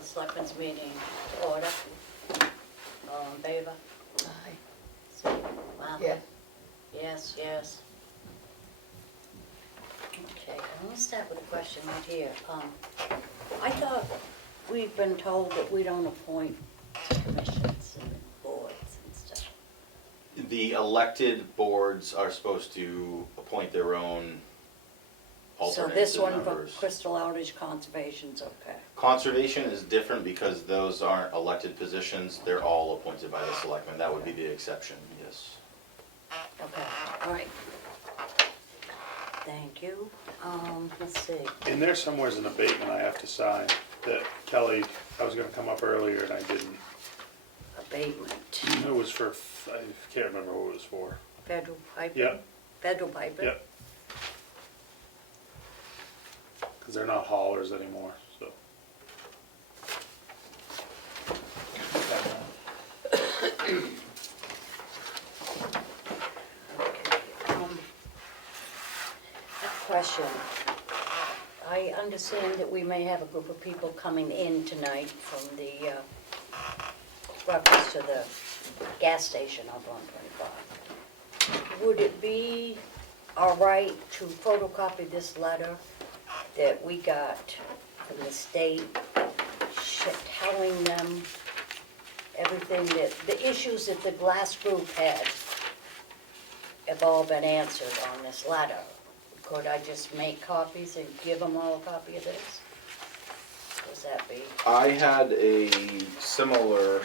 the Selectmen's meeting to order. All in favor? Aye. Martha? Yeah. Yes, yes. Okay, I'm gonna start with a question right here. I thought we've been told that we don't appoint commissions and boards and stuff. The elected boards are supposed to appoint their own So alternates this and one for members. Crystal Outage Conservation's okay. Conservation is different because those aren't elected positions, they're all appointed by the selectmen, that would be the exception, yes. Okay, all right. Thank you. Let's see. In there somewhere's an abatement I have to sign that Kelly, I was gonna come up earlier and I didn't. Abatement. It was for, I can't remember what it was for. Federal piping? Yep, Federal piping? yep. Cause they're not haulers anymore, so. Okay, a question. I understand that we may have a group of people coming in tonight from the reference to the gas station up on 25. Would it be all right to photocopy this letter that we got from the state telling them everything that, the issues that the glass group had have all been answered on this letter? Could I just make copies and give them all a copy of this? Does that be? I had a similar,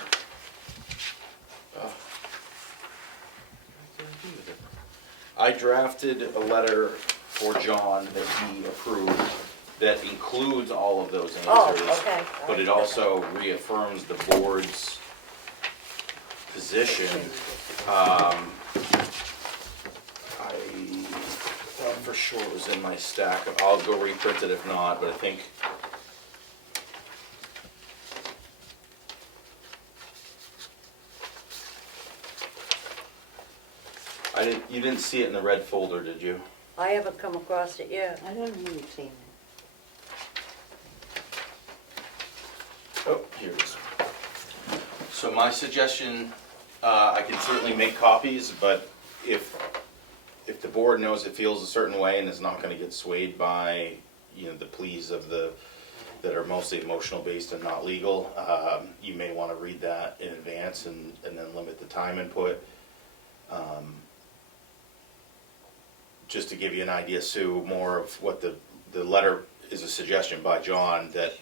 I drafted a letter for John that he approved that includes all of those answers. Oh, okay. all But it right. also reaffirms the board's position. I'm for sure it was in my stack. I'll go reprint it if not, but I think. You didn't see it in the red folder, did you? I haven't come across it yet. I don't really see that. Oh, here it is. So my suggestion, I can certainly make copies, but if the board knows it feels a certain way and is not gonna get swayed by, you know, the pleas of that are mostly emotional based and not legal, you may wanna read that in advance and then limit the time input. Just to give you an idea, Sue, more of what the letter is a suggestion by John that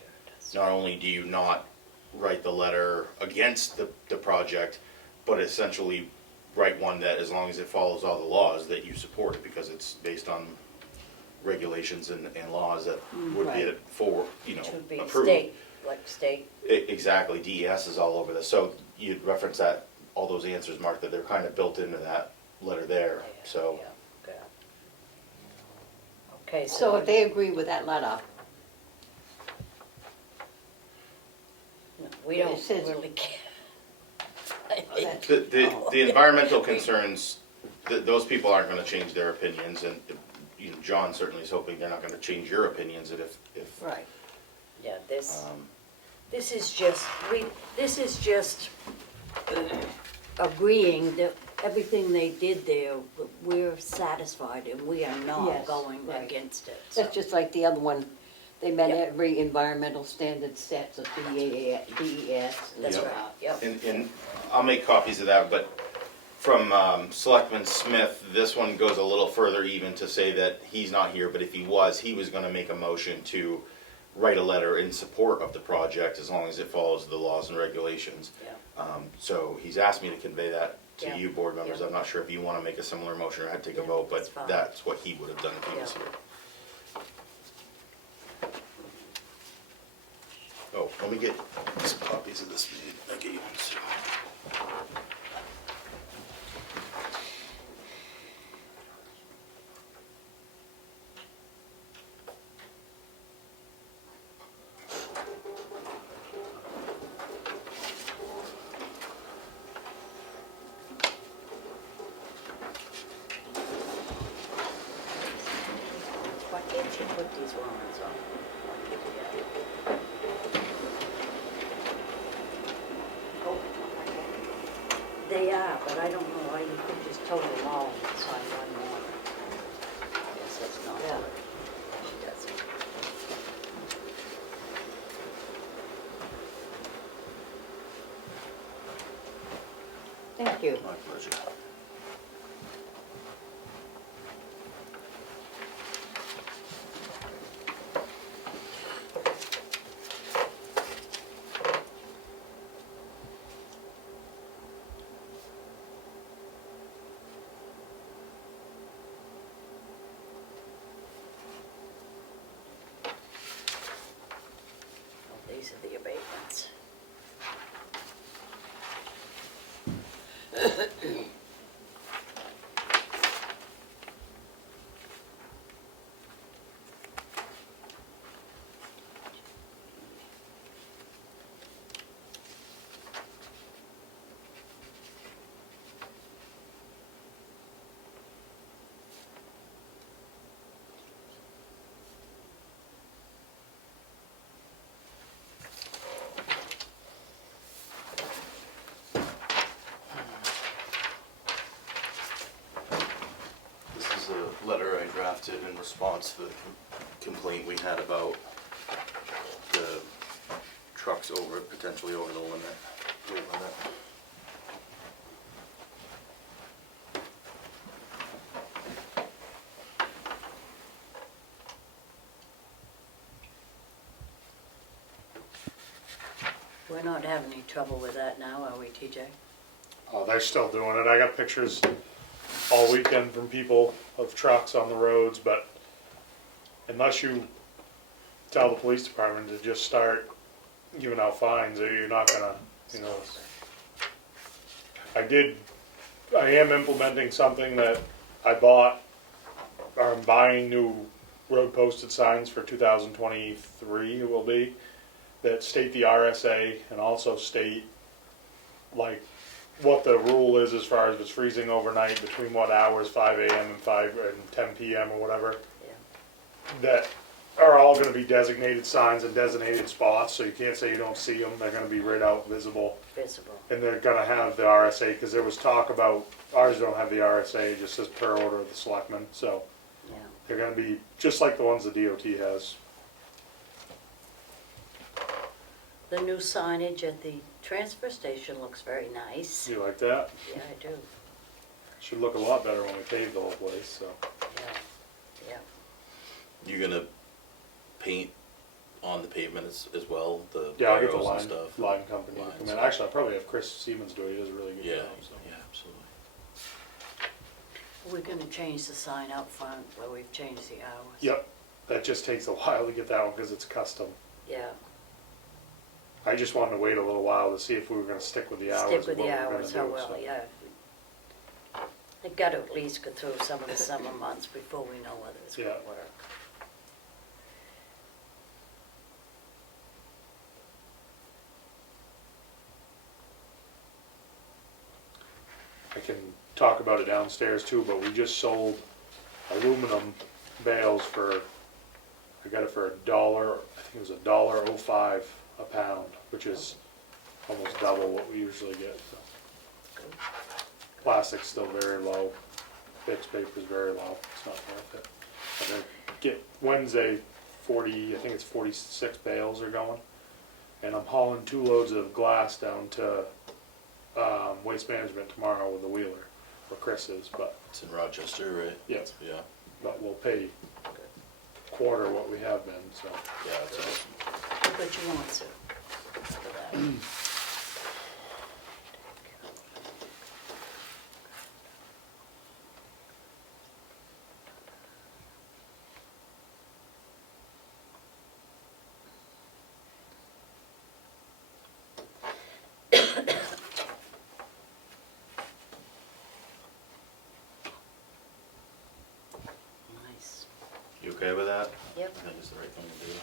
not only do you not write the letter against the project, but essentially write one that, as long as it follows all the laws, that you support it, because it's based on regulations and laws that would be Right. for, you know, It should be approved. state, like state. Exactly, DES is all over this, so you'd reference that, all those answers, Martha, they're kind of built into that letter there, so. Yeah, okay. Okay, So if they agree with that letter, no, we it don't says- really care. that's- The environmental concerns, those people aren't gonna change their opinions, and, you know, John certainly is hoping they're not gonna change your opinions, and if, right. Yeah, this um, is just, this is just agreeing that everything they did there, we're satisfied and we are not Yes, going right. against it. so. That's just like the other one, they met Yep. every environmental standard sets of DES. That's Yep. right, yep. and I'll make copies of that, but from Selectman Smith, this one goes a little further even to say that he's not here, but if he was gonna make a motion to write a letter in support of the project, as long as it follows the laws and regulations. Yeah. So he's asked me to convey that to Yeah. you, board members. Yeah. I'm not sure if you wanna make a similar motion or had to take a Yeah, vote, that's but fine. that's what he would have done if he was Yeah. here. Oh, let me get some copies of this meeting. I'll get you one, Sue. Why can't you put these ones on? I'll give you that. they are, but I don't know, you could just total them all and sign one more. I guess that's not Yeah. what she does. Thank you. My pleasure. Oh, these are the abatements. This is a letter I drafted in response to the complaint we had about the trucks potentially over the limit. Weight limit. We're not having any trouble with that now, are we, TJ? Oh, they're still doing it. I got pictures all weekend from people of trucks on the roads, but unless you tell the police department to just start giving out fines, or you're not gonna, you know. I am implementing something that I bought, or I'm buying new road posted signs for 2023 it will be, that state the RSA and also state like what the rule is as far as if it's freezing overnight, between what hours, 5 a.m. and 10 p.m. or whatever, Yeah. that are all gonna be designated signs and designated spots, so you can't say you don't see them, they're gonna be right out visible. Visible. And they're gonna have the RSA, because there was talk about, ours don't have the RSA, it just says per order of the selectmen, so Yeah. they're gonna be just like the ones the DOT has. The new signage at the transfer station looks very nice. You like that? Yeah, I do. Should look a lot better when we pave the whole place, so. Yeah, yeah. You gonna paint on the pavement as well, the Yeah, I'll get the arrows and line, stuff? line company to come in. Lines. Actually, I'll probably have Chris Siemens do it, he does a really good Yeah, job, so. yeah, absolutely. We're gonna change the sign out front where we've changed the hours. Yep, that just takes a while to get that one, because it's custom. Yeah, I just wanted to wait a little while to see if we were gonna stick with the hours. stick of with what the we were gonna hours, how do, well, so. yeah. I gotta at least go through some of the summer months before we know whether it's gonna Yeah. work. I can talk about it downstairs too, but we just sold aluminum bales for, I got it for $1, I think it was $1.05 a pound, which is almost double what we usually get, so. Good. Plastic's still very low, fixed paper's very low, it's not worth it. I'm gonna get Wednesday 40, I think it's 46 bales are going, and I'm hauling 2 loads of glass down to Waste Management tomorrow with the wheeler, where Chris is, but It's in Rochester, right? Yeah. Yeah, we'll pay quarter what we have been, so. yeah, that's awesome. How much you want, Sue, for that? Nice. You okay with that? Yep. I think it's the right thing to do.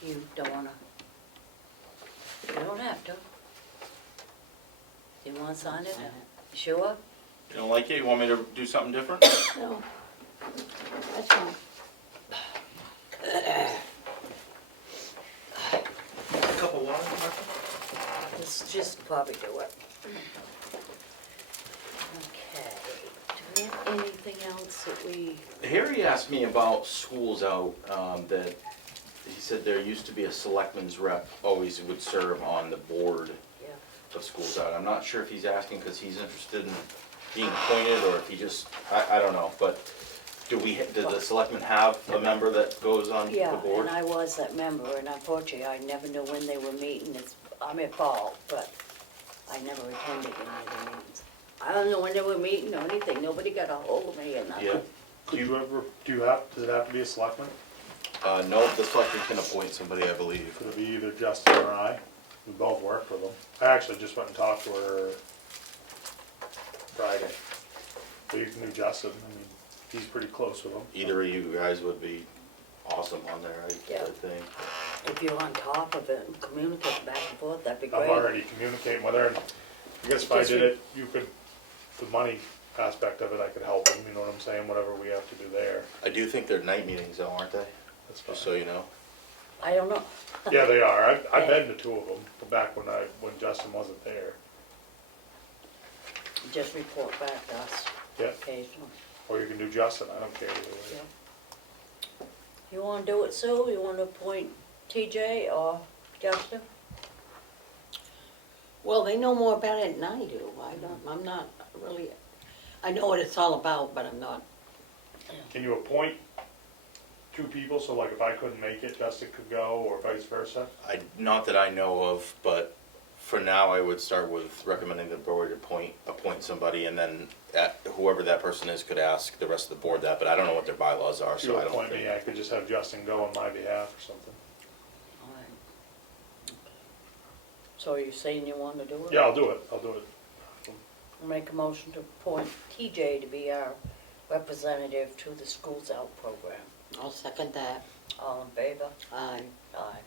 You don't wanna, you don't have to. You wanna sign it? Sure? You don't like it? You want me to do something different? No, that's fine. Let's just probably do it. Okay, do we have anything else that we, Harry asked me about schools out, that he said there used to be a selectman's rep always would serve on the board yeah, of schools out. I'm not sure if he's asking because he's interested in being appointed or if he just, I don't know, but do the selectmen have a member that goes on the yeah, board? and I was that member, and unfortunately, I never knew when they were meeting, I'm at fault, but I never attended any of the meetings. I don't know when they were meeting or anything, nobody got a hold of me or nothing. Yeah. Does it have to be a selectman? No, the selectmen can appoint somebody, I believe. Could it be either Justin or I? We both worked with them. I actually just went and talked to her Friday. So you can do Justin, I mean, he's pretty close with them. Either of you guys would be awesome on there, I Yeah. think. If you're on top of it and communicate back and forth, that'd be I'm great. already communicating with her, and I guess if I Just did it, you could, the money aspect of it, I could help them, you know what I'm saying, whatever we have to do there. I do think they're night meetings though, aren't they? That's fine. Just so you know. I don't know. Yeah, they are, I've Yeah. been to two of them, back when Justin wasn't there. Just report back to us Yeah, occasionally. or you can do Justin, I don't care either way. Yeah. You wanna do it, Sue? You wanna appoint TJ or Justin? Well, they know more about it than I do. I'm not really, I know what it's all about, but I'm not. Can you appoint two people, so like if I couldn't make it, Justin could go, or vice versa? Not that I know of, but for now, I would start with recommending the board appoint somebody, and then whoever that person is could ask the rest of the board that, but I don't know what their bylaws are, If you so I don't appoint me, think. I could just have Justin go on my behalf or something. All right. So are you saying you wanna do it? Yeah, I'll do it. I'll make a motion to appoint TJ to be our representative to the Schools Out program. I'll second that. All in favor? Aye. Aye.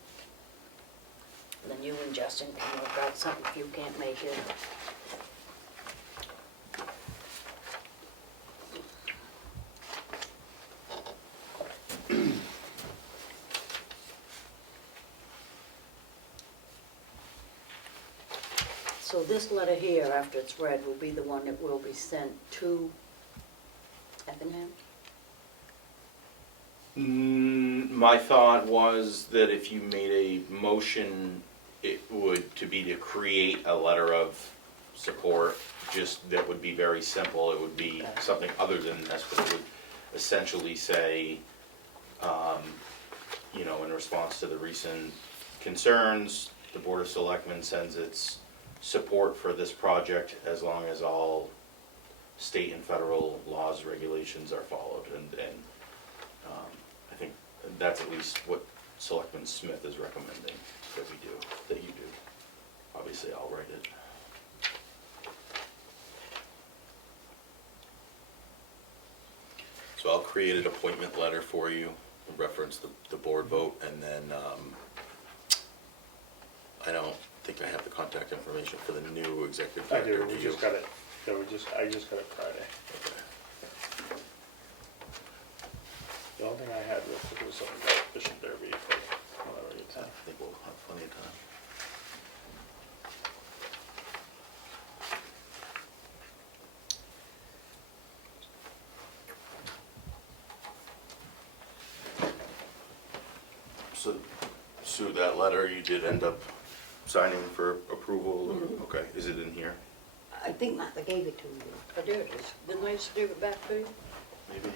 And then you and Justin can work out something if you can't make it. So this letter here, after it's read, will be the one that will be sent to Effingham? My thought was that if you made a motion, it would to create a letter of support, just that would be very simple. It would be something other than this, but it would essentially say, in response to the recent concerns, the Board of Selectmen sends its support for this project as long as all state and federal laws, regulations are followed, and I think that's at least what Selectman Smith is recommending that we do, that you do. Obviously, I'll write it. So I'll create an appointment letter for you, reference the board vote, and then, I don't think I have the contact information for the new executive I director, do, do we you? just got it, I just got it Friday. Okay. The only thing I had was something about Bishop Derby, but whatever you I say. think we'll have plenty of time. So, Sue, that letter you did end up signing for approval? Mhm. Okay, is it in here? I think Martha gave it to me. I do, didn't I just give it back to you? Maybe.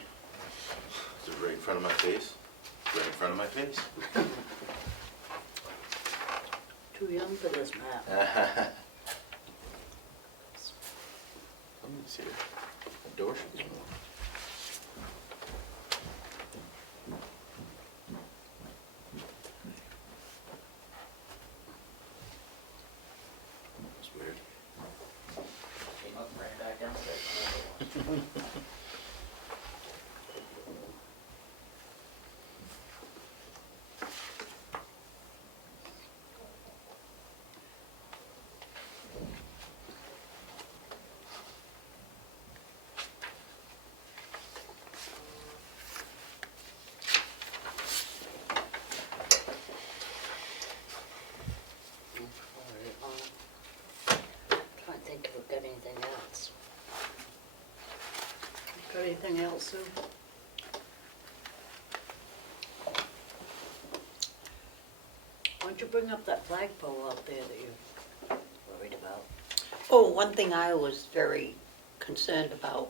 Is it right in front of my face? Right in front of my face? Too young for this map. Let me see. The door should be moved. That's weird. Came up, ran back downstairs. Got anything else, Sue? Why don't you bring up that flagpole out there that you're worried about? Oh, one thing I was very concerned about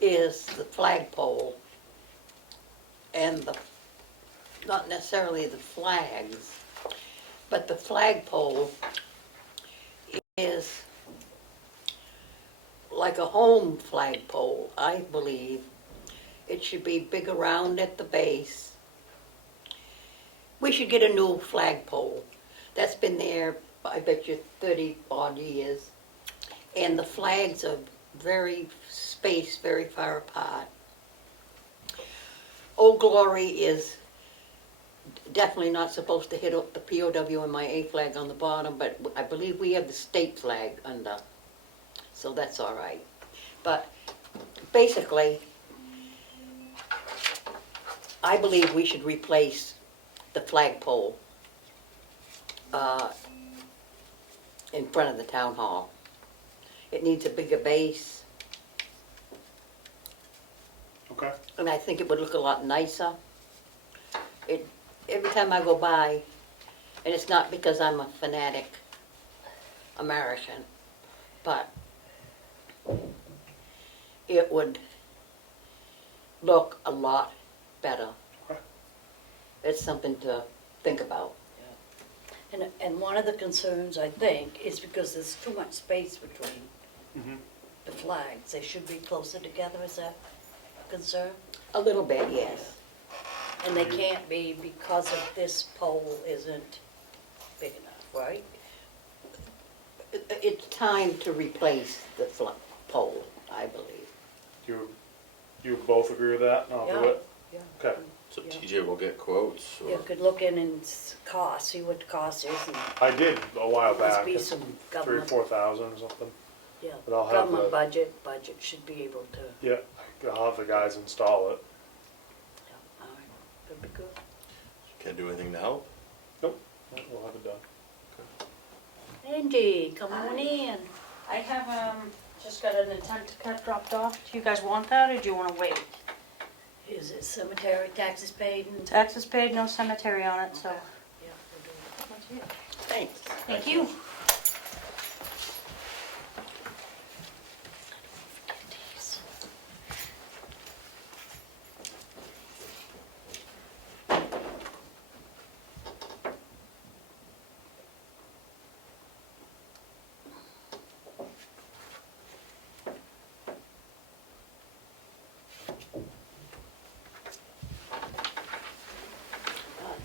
is the flagpole and not necessarily the flags, but the flagpole is like a home flagpole, I believe. It should be big around at the base. We should get a new flagpole. That's been there, I bet you, 30 odd years. And the flags are very spaced, very far apart. Old Glory is definitely not supposed to hit up the POW and my A flag on the bottom, but I believe we have the state flag under, so that's all right. But basically, I believe we should replace the flagpole in front of the town hall. It needs a bigger base, Okay. and I think it would look a lot nicer. Every time I go by, and it's not because I'm a fanatic American, but it would look a lot better. Okay. It's something to think about. And one of the concerns, I think, is because there's too much space between Mhm. the flags. They should be closer together, is that a concern? A little bit, yes. And they can't be because of this pole isn't big enough, right? It's time to replace the pole, I believe. You both agree with that, and I'll do it? Yeah. Okay. So Yeah. TJ will get quotes, You or could look in and cost, see what the cost is, and I did a while Must back, be it's some 3,000 or government- 4,000 or something. yeah, But I'll have government the- budget should be able to, Yeah, I'll have the guys install it. yeah, all right, that'd be good. can't do anything to help? Nope, we'll have it done. Andy, come on in. I have, just got an intent to cut dropped off. Do you guys want that, or do you wanna wait? Is it cemetery taxes paid and? Taxes paid, no cemetery on it, so. Yeah, we'll do it. That's it. Thanks. Thank you.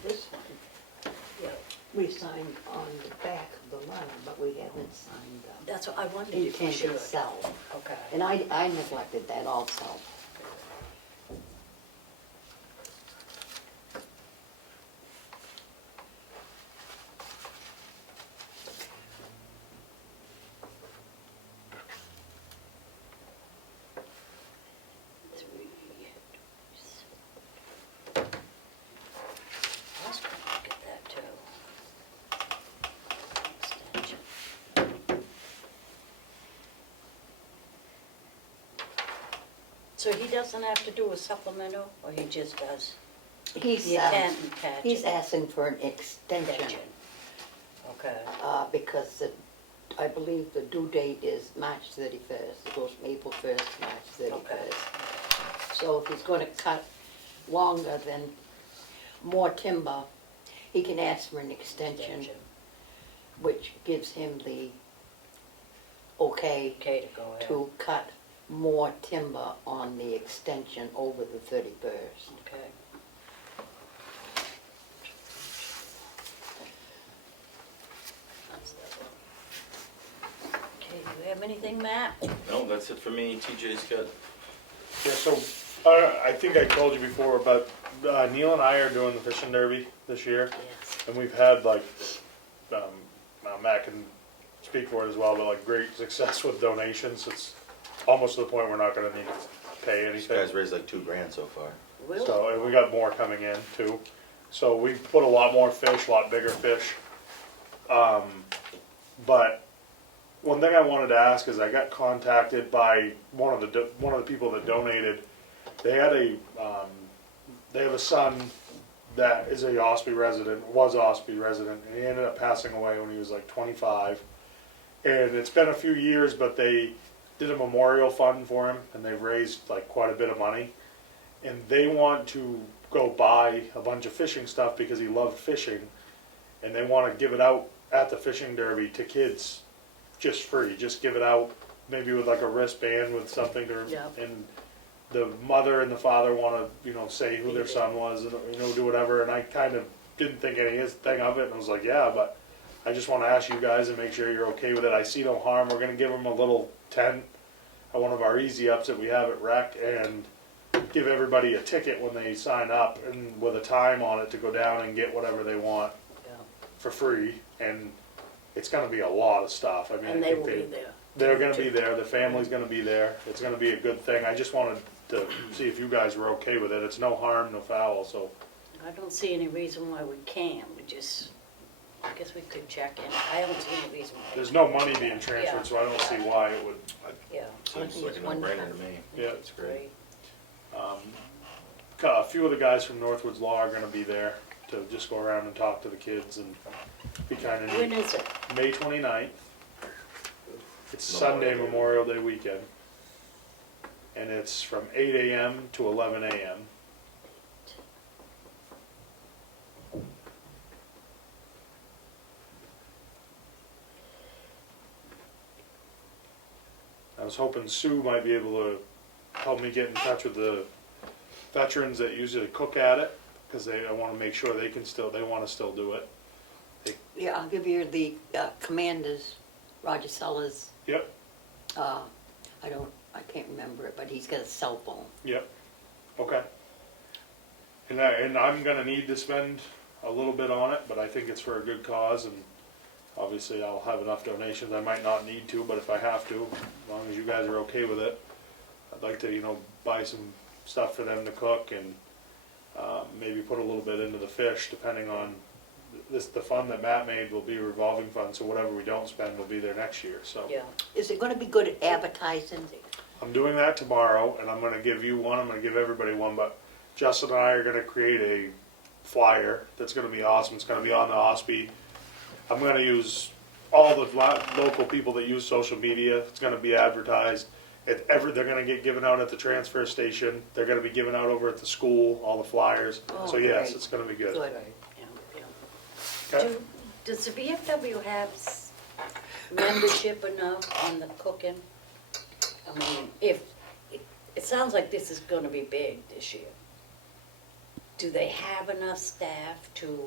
This one, Yeah, we signed on the back of the letter, but we haven't signed that's what I wondered the if we intent should. itself. Okay. And I neglected that also. I was gonna look at that too. Extension. So he doesn't have to do a supplemental, or he just does? He's, You can't attach he's it. asking for an extension, Extension. Okay, because I believe the due date is March 31st. It goes from April 1st to March 31st. Okay. So if he's gonna cut longer than more timber, he can ask for an extension, extension. which gives him the okay Okay to go ahead. to cut more timber on the extension over the 31st. Okay. That's that one. Okay, do you have anything, Matt? No, that's it for me. TJ's got, Yeah, so, I think I told you before, but Neil and I are doing the fishing derby this year, Yes. and we've had like, Matt can speak for it as well, but like great success with donations. It's almost to the point we're not gonna need to pay these anything. guys raised like $2,000 so far. Really? So, and we got more coming in too. So we put a lot more fish, a lot bigger fish. But one thing I wanted to ask is I got contacted by one of the people that donated. They had they have a son that is a was Ossipee resident, and he ended up passing away when he was like 25. And it's been a few years, but they did a memorial fund for him, and they've raised like quite a bit of money. And they want to go buy a bunch of fishing stuff because he loved fishing, and they want to give it out at the fishing derby to kids, just free. Just give it out, maybe with like a wristband with something to, Yeah. and the mother and the father want to, say who their son was and, do whatever. And I kind of didn't think anything of it, and I was like, yeah, but I just want to ask you guys and make sure you're okay with it. I see no harm. We're going to give them a little tent at one of our easy ups that we have at Rec, and give everybody a ticket when they sign up and with a time on it to go down and get whatever they want Yeah. for free. And it's going to be a lot of stuff. I mean, And I they think will be there. they're going to be there. The family's going to be there. It's going to be a good thing. I just wanted to see if you guys were okay with it. It's no harm, no foul. So I don't see any reason why we can't. I guess we could check in. I don't see any reason why. there's no money being transferred, so I don't see why it would. Yeah, Seems like a it's wonderful. no-brainer to me. Yeah. That's great. great. A few of the guys from Northwoods Law are going to be there to just go around and talk to the kids and be kind of When neat. is it? May 29th. It's Memorial Sunday, Day. Memorial Day weekend. And it's from 8 a.m. to 11 a.m. I was hoping Sue might be able to help me get in touch with the veterans that usually cook at it, because I want to make sure they want to still do it. Yeah, I'll give you the commander's, Roger Sellers. Yep, I can't remember it, but he's got a cell phone. yep, okay. And I'm gonna need to spend a little bit on it, but I think it's for a good cause, and obviously I'll have enough donations. I might not need to, but if I have to, as long as you guys are okay with it, I'd like to, buy some stuff for them to cook and maybe put a little bit into the fish, depending on the fund that Matt made will be a revolving fund, so whatever we don't spend will be there next year, so. Yeah. Is it gonna be good at advertising? I'm doing that tomorrow, and I'm gonna give you one, I'm gonna give everybody one, but Justin and I are gonna create a flyer that's gonna be awesome. It's gonna be on the Ossipee. I'm gonna use all the local people that use social media. It's gonna be advertised. They're gonna get given out at the transfer station. They're gonna be given out over at the school, all the flyers. Oh, So yes, great. it's gonna be good. Good. Yeah, yeah. Okay? Does the VFW have membership enough on the cooking? I mean, it sounds like this is gonna be big this year. Do they have enough staff to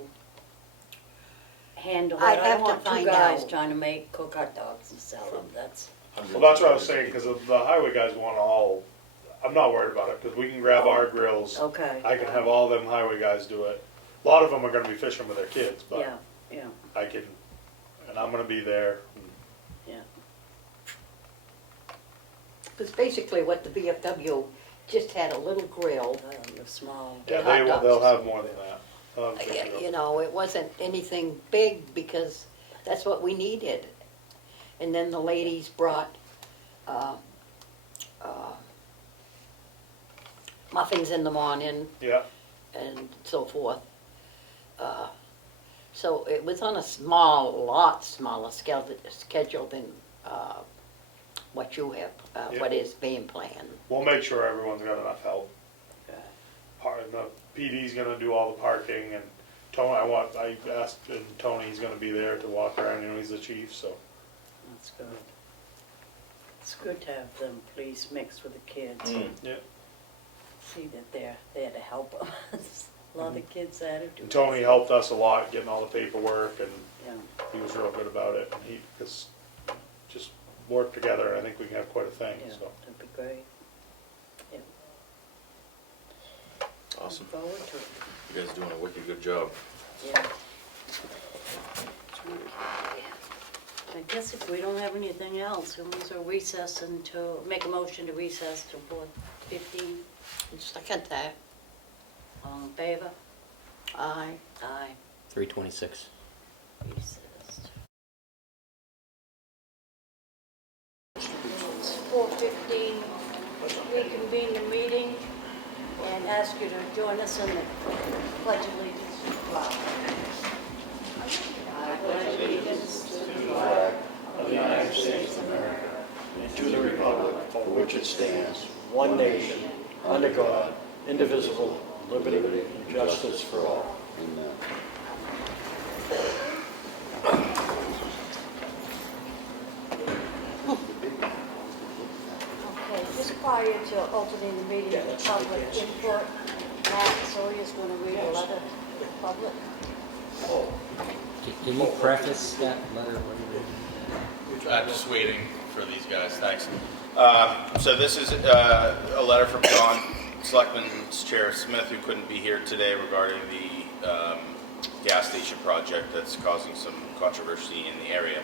handle it? I'd I have don't to want two find guys out. trying to cook hot dogs and sell them, that's, Well, that's what I was saying, because the highway guys want all, I'm not worried about it, because we can grab our grills. okay. I can have all them highway guys do it. A lot of them are gonna be fishing with their kids, but Yeah, yeah, I can, and I'm gonna be there. yeah. Because basically what the VFW just had a little grill. The small, Yeah, hot dogs. they'll have more than that. They'll have chicken You grills. know, it wasn't anything big because that's what we needed. And then the ladies brought muffins in the morning Yeah, and so forth. So it was on a lot smaller schedule than what you have, what is being planned. we'll make sure everyone's got enough help. okay. The PD's gonna do all the parking, and Tony, I asked, and Tony's gonna be there to walk around, he's the chief, so. That's good. It's good to have them police mixed with the kids. Yeah. See that they're there to help them. A lot of kids attitude. And Tony helped us a lot getting all the paperwork, and Yeah, he was real good about it, and because just work together, and I think we can have quite a thing, yeah, so. that'd be great. Yeah. Awesome. Looking forward to it. You guys are doing a wicked good job. Yeah. I guess if we don't have anything else, we will recess until, make a motion to recess till 4:15. Second that, All in favor? aye. Aye. 326. Recess. 4:15, reconvene the meeting and ask you to join us in the pledge allegiance. I pledge allegiance to the flag of the United States of America and to the republic for which it stands, one nation, under God, indivisible, liberty and justice for all. Amen. Okay, just prior to opening the meeting to public input, Matt Sawyer's going to read a letter to the public. Can you preface that letter? Just waiting for these guys, thanks. So this is a letter from John, Selectmen's Chair Smith, who couldn't be here today regarding the gas station project that's causing some controversy in the area.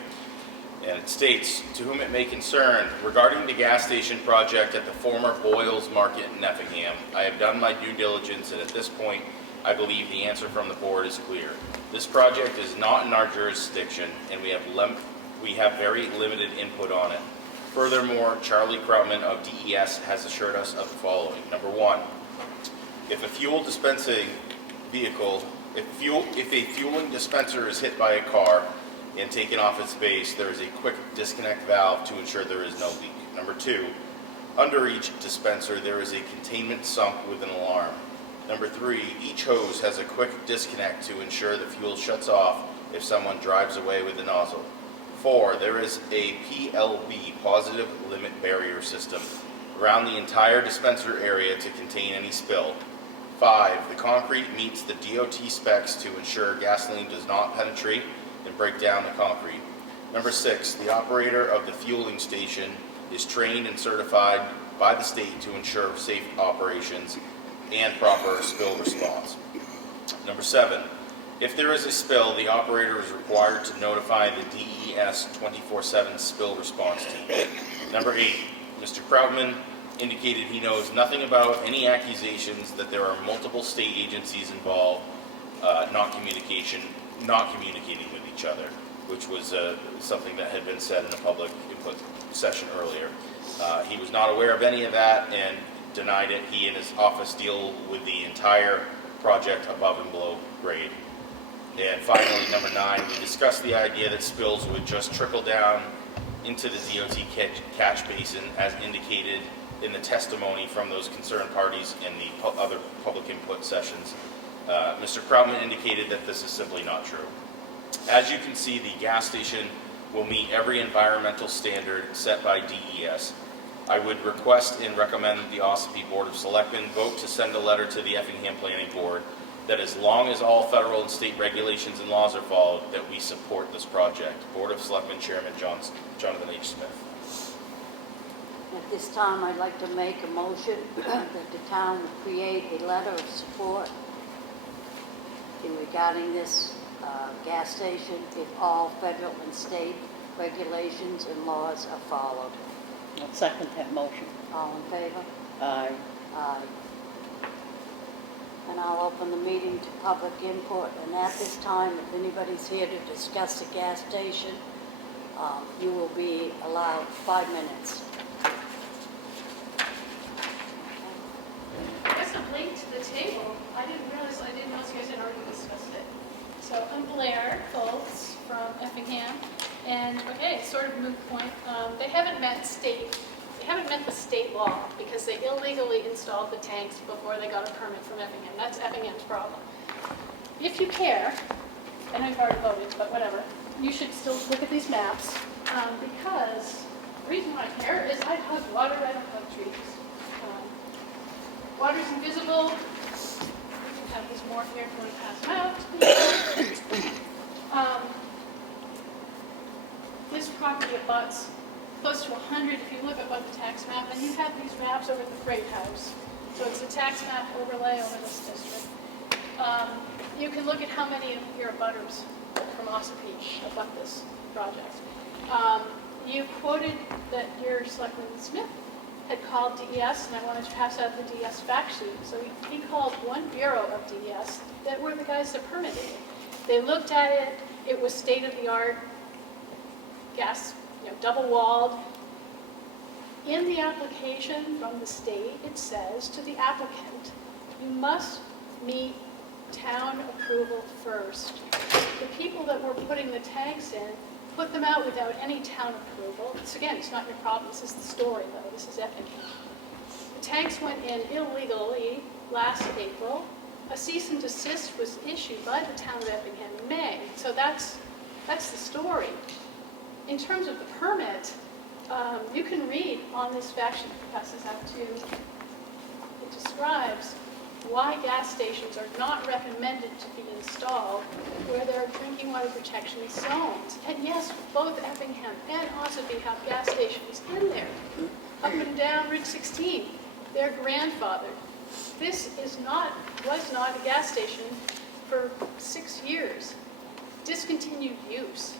And it states, to whom it may concern, regarding the gas station project at the former Boyles Market in Effingham, I have done my due diligence, and at this point, I believe the answer from the board is clear. This project is not in our jurisdiction, and we have very limited input on it. Furthermore, Charlie Krautman of DES has assured us of the following. Number one, if a fuel dispensing vehicle, if a fueling dispenser is hit by a car and taken off its base, there is a quick disconnect valve to ensure there is no leak. Number two, under each dispenser there is a containment sump with an alarm. Number three, each hose has a quick disconnect to ensure the fuel shuts off if someone drives away with the nozzle. 4, there is a PLB, positive limit barrier system, around the entire dispenser area to contain any spill. 5, the concrete meets the DOT specs to ensure gasoline does not penetrate and break down the concrete. Number 6, the operator of the fueling station is trained and certified by the state to ensure safe operations and proper spill response. Number 7, if there is a spill, the operator is required to notify the DES 24/7 spill response team. Number 8, Mr. Krautman indicated he knows nothing about any accusations that there are multiple state agencies involved, not communicating with each other, which was something that had been said in a public input session earlier. He was not aware of any of that and denied it. He and his office deal with the entire project above and below grade. And finally, number 9, we discussed the idea that spills would just trickle down into the DOT catch basin as indicated in the testimony from those concerned parties in the other public input sessions. Mr. Krautman indicated that this is simply not true. As you can see, the gas station will meet every environmental standard set by DES. I would request and recommend that the Ossipee Board of Selectmen vote to send a letter to the Effingham Planning Board that as long as all federal and state regulations and laws are followed, that we support this project. Board of Selectmen Chairman Jonathan H. Smith. At this time, I'd like to make a motion that the town would create a letter of support regarding this gas station if all federal and state regulations and laws are followed. I'll second that motion. All in favor? Aye. Aye. And I'll open the meeting to public input. And at this time, if anybody's here to discuss the gas station, you will be allowed 5 minutes. I guess I'm late to the table. I didn't know you guys had already discussed it. So I'm Blair Foltz from Effingham, and okay, sort of moot point. They haven't met the state law because they illegally installed the tanks before they got a permit from Effingham. That's Effingham's problem. If you care, I know you've already voted, but whatever, you should still look at these maps because the reason why I care is I hug water, I don't hug trees. Water's invisible. We have these more here if you want to pass them out. This property abuts close to 100 if you look at what the tax map, and you have these maps over at the Freight House. So it's a tax map overlay over this district. You can look at how many of your abutters from Ossipee abut this project. You quoted that your Selectman Smith had called DES, and I wanted to pass out the DES fact sheet. So he called one bureau of DES that were the guys that permitted it. They looked at it. It was state-of-the-art gas, double-walled. In the application from the state, it says to the applicant, you must meet town approval first. The people that were putting the tanks in put them out without any town approval. So again, it's not your problem, this is the story though, this is Effingham. The tanks went in illegally last April. A cease and desist was issued by the town of Effingham in May. So that's the story. In terms of the permit, you can read on this fact sheet that passes out to you. It describes why gas stations are not recommended to be installed where there are drinking water protection zones. And yes, both Effingham and Ossipee have gas stations in there, up and down Route 16. They're grandfathered. This was not a gas station for 6 years. Discontinued use.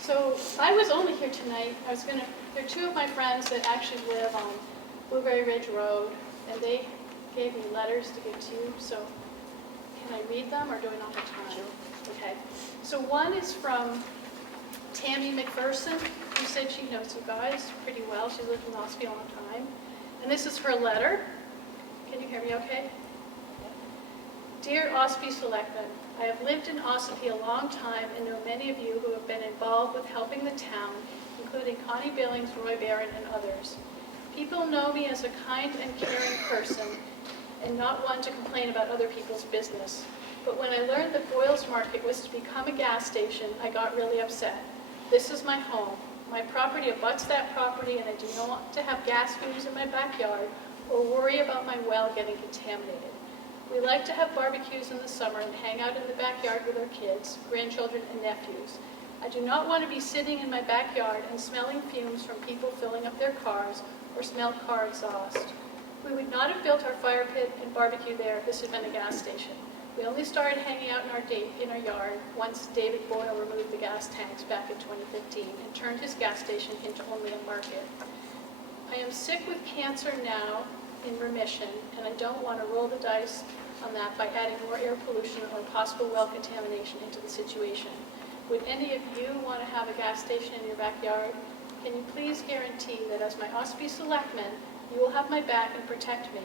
So I was only here tonight. There are two of my friends that actually live on Blueberry Ridge Road, and they gave me letters to give to you. So can I read them, or do I not have time? Okay. So one is from Tammy McPherson, who said she knows you guys pretty well. She's lived in Ossipee a long time. And this is her letter. Can you hear me okay? Dear Ossipee Selectmen, I have lived in Ossipee a long time and know many of you who have been involved with helping the town, including Connie Billings, Roy Barron, and others. People know me as a kind and caring person and not one to complain about other people's business. But when I learned that Boyle's Market was to become a gas station, I got really upset. This is my home. My property abuts that property, and I do not want to have gas fumes in my backyard or worry about my well getting contaminated. We like to have barbecues in the summer and hang out in the backyard with our kids, grandchildren, and nephews. I do not want to be sitting in my backyard and smelling fumes from people filling up their cars or smell car exhaust. We would not have built our fire pit and barbecue there if this had been a gas station. We only started hanging out in our yard once David Boyle removed the gas tanks back in 2015 and turned his gas station into only a market. I am sick with cancer now, in remission, and I don't want to roll the dice on that by adding more air pollution or possible well contamination into the situation. Would any of you want to have a gas station in your backyard? Can you please guarantee that as my Ossipee Selectmen, you will have my back and protect me?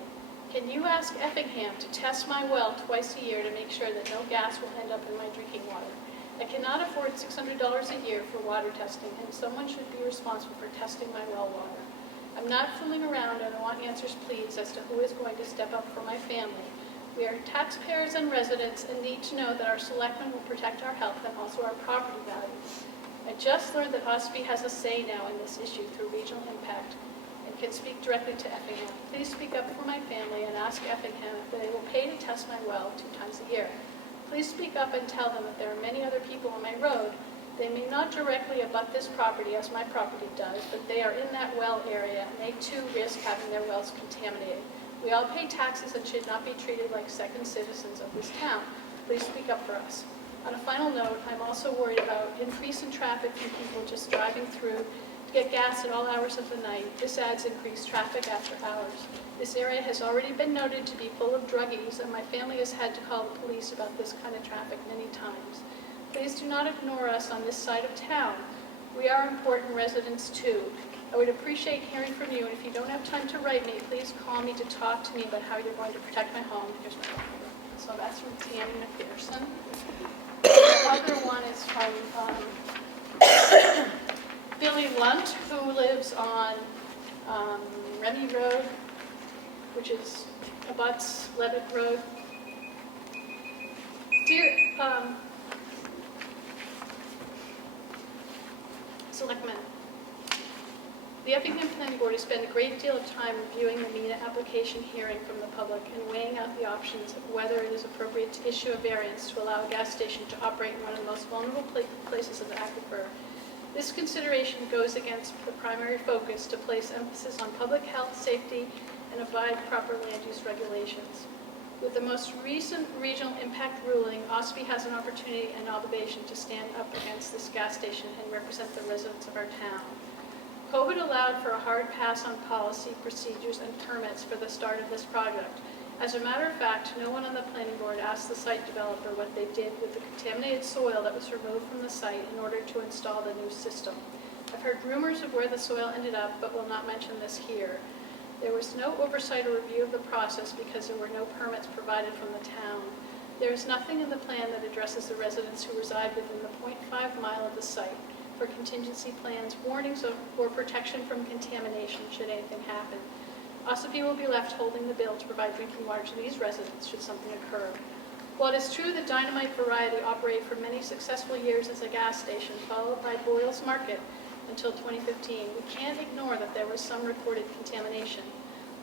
Can you ask Effingham to test my well twice a year to make sure that no gas will end up in my drinking water? I cannot afford $600 a year for water testing, and someone should be responsible for testing my well water. I'm not fooling around, and I want answers, please, as to who is going to step up for my family. We are taxpayers and residents and need to know that our selectmen will protect our health and also our property values. I just learned that Ossipee has a say now in this issue through regional impact and can speak directly to Effingham. Please speak up for my family and ask Effingham if they will pay to test my well 2 times a year. Please speak up and tell them that there are many other people on my road. They may not directly abut this property as my property does, but they are in that well area and they too risk having their wells contaminated. We all pay taxes and should not be treated like second citizens of this town. Please speak up for us. On a final note, I'm also worried about increase in traffic from people just driving through to get gas at all hours of the night. This adds increased traffic after hours. This area has already been noted to be full of druggies, and my family has had to call the police about this kind of traffic many times. Please do not ignore us on this side of town. We are important residents too. I would appreciate hearing from you, and if you don't have time to write me, please call me to talk to me about how you're going to protect my home. Here's my phone number. So that's from Tammy McPherson. The other one is from Billy Lunt, who lives on Remy Road, which is abuts Levitt Road. Dear Selectmen, the Effingham Planning Board has spent a great deal of time reviewing the MENA application hearing from the public and weighing out the options of whether it is appropriate to issue a variance to allow a gas station to operate in one of the most vulnerable places of the aquifer. This consideration goes against the primary focus to place emphasis on public health, safety, and abide proper land use regulations. With the most recent regional impact ruling, Ossipee has an opportunity and obligation to stand up against this gas station and represent the residents of our town. COVID allowed for a hard pass on policy, procedures, and permits for the start of this project. As a matter of fact, no one on the planning board asked the site developer what they did with the contaminated soil that was removed from the site in order to install the new system. I heard rumors of where the soil ended up, but will not mention this here. There was no oversight or review of the process because there were no permits provided from the town. There is nothing in the plan that addresses the residents who reside within the 0.5 mile of the site for contingency plans, warnings or protection from contamination should anything happen. Ossipee will be left holding the bill to provide drinking water to these residents should something occur. While it is true that Dynamite Variety operated for many successful years as a gas station, followed by Boyle's Market until 2015, we can't ignore that there was some recorded contamination.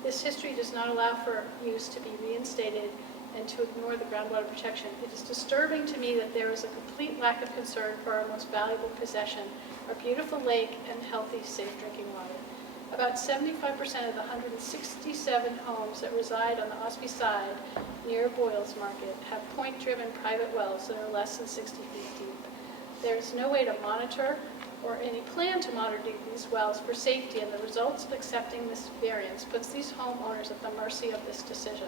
This history does not allow for use to be reinstated and to ignore the groundwater protection. It is disturbing to me that there is a complete lack of concern for our most valuable possession, our beautiful lake and healthy, safe drinking water. About 75% of the 167 homes that reside on the Ossipee side near Boyle's Market have point-driven private wells that are less than 60 feet deep. There is no way to monitor or any plan to monitor these wells for safety, and the results of accepting this variance puts these homeowners at the mercy of this decision.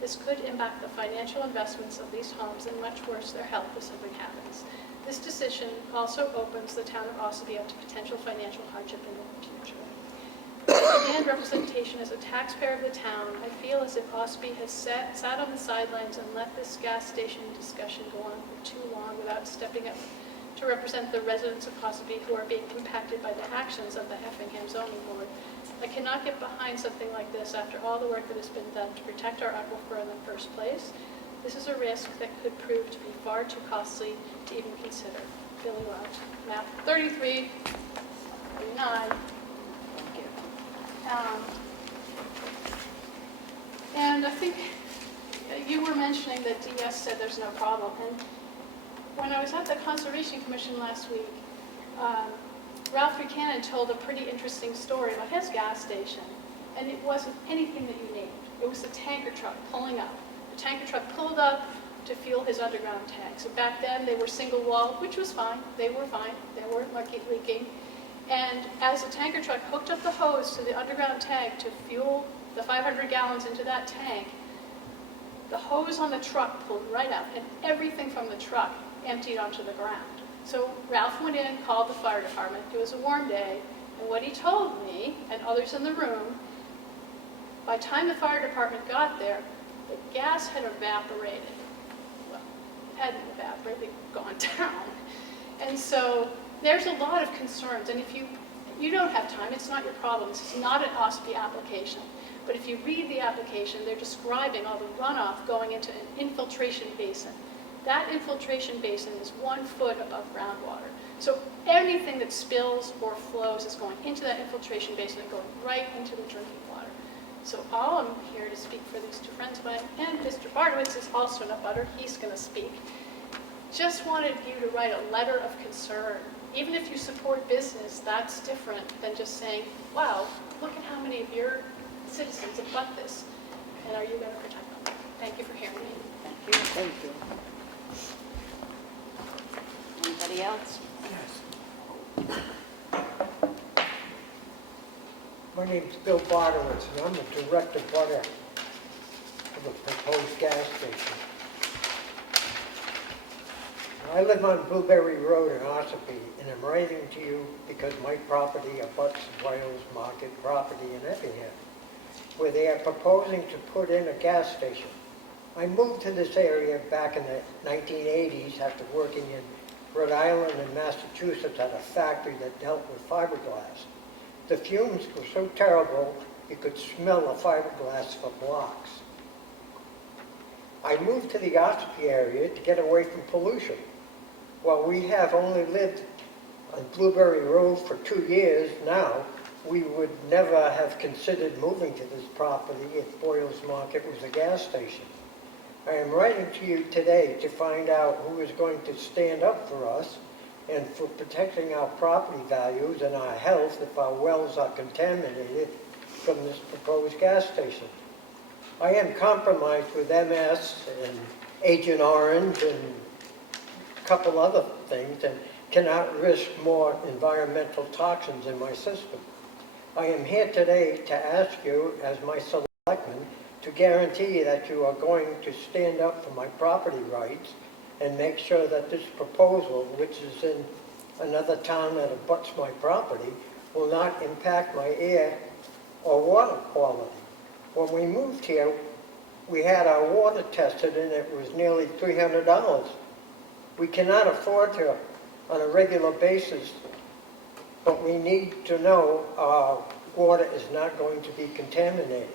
This could impact the financial investments of these homes and much worse, their health if something happens. This decision also opens the town of Ossipee up to potential financial hardship in the future. I demand representation as a taxpayer of the town. I feel as if Ossipee has sat on the sidelines and let this gas station discussion go on for too long without stepping up to represent the residents of Ossipee who are being impacted by the actions of the Effingham zoning board. I cannot get behind something like this after all the work that has been done to protect our aquifer in the first place. This is a risk that could prove to be far too costly to even consider. Billy Welch, map 33, 39. And I think you were mentioning that DS said there's no problem. And when I was at the Conservation Commission last week, Ralph Buchanan told a pretty interesting story about his gas station. And it wasn't anything that you named. It was a tanker truck pulling up. The tanker truck pulled up to fuel his underground tanks. And back then they were single walled, which was fine. They were fine. They weren't leaking. And as the tanker truck hooked up the hose to the underground tank to fuel the 500 gallons into that tank, the hose on the truck pulled right out, and everything from the truck emptied onto the ground. So Ralph went in and called the fire department. It was a warm day, and what he told me, and others in the room, by the time the fire department got there, the gas had evaporated. Well, it hadn't evaporated, it had gone down. And so there's a lot of concerns, and if you don't have time, it's not your problem. This is not an Ossipee application. But if you read the application, they're describing all the runoff going into an infiltration basin. That infiltration basin is 1 foot above groundwater. So anything that spills or flows is going into that infiltration basin and going right into the drinking water. So all I'm here to speak for these two friends of mine, and Mr. Bartowitz is also in a butter, he's going to speak. Just wanted you to write a letter of concern. Even if you support business, that's different than just saying, wow, look at how many of your citizens abut this, and are you going to protect them? Thank you for hearing me. Thank you. Thank you. Anybody else? My name's Bill Bartowitz, and I'm the direct abutter of the proposed gas station. I live on Blueberry Road in Ossipee, and I'm writing to you because my property abuts Wales Market property in Effingham, where they are proposing to put in a gas station. I moved to this area back in the 1980s after working in Rhode Island and Massachusetts at a factory that dealt with fiberglass. The fumes were so terrible you could smell the fiberglass for blocks. I moved to the Ossipee area to get away from pollution. While we have only lived on Blueberry Road for 2 years now, we would never have considered moving to this property if Boyle's Market was a gas station. I am writing to you today to find out who is going to stand up for us and for protecting our property values and our health if our wells are contaminated from this proposed gas station. I am compromised with MS and Agent Orange and a couple other things and cannot risk more environmental toxins in my system. I am here today to ask you, as my selectman, to guarantee that you are going to stand up for my property rights and make sure that this proposal, which is in another town that abuts my property will not impact my air or water quality. When we moved here, we had our water tested and it was nearly $300. We cannot afford to, on a regular basis, but we need to know our water is not going to be contaminated.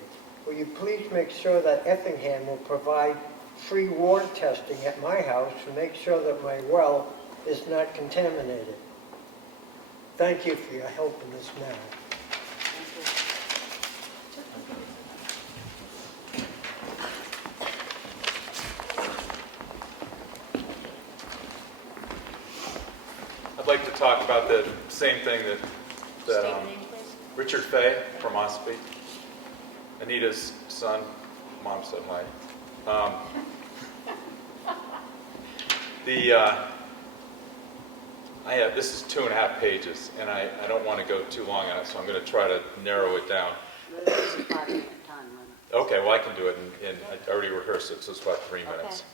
Will you please make sure that Effingham will provide free water testing at my house to make sure that my well is not contaminated? Thank you for your help in this matter. I'd like to talk about the same thing that State your name, please. Richard Fay from Ossipee, Anita's son, mom said hi. This is 2.5 pages, and I don't want to go too long on it, so I'm going to try to narrow it down. There's a 5-minute time limit. Okay, well, I can do it, and I already rehearsed it, so it's about 3 minutes. Okay.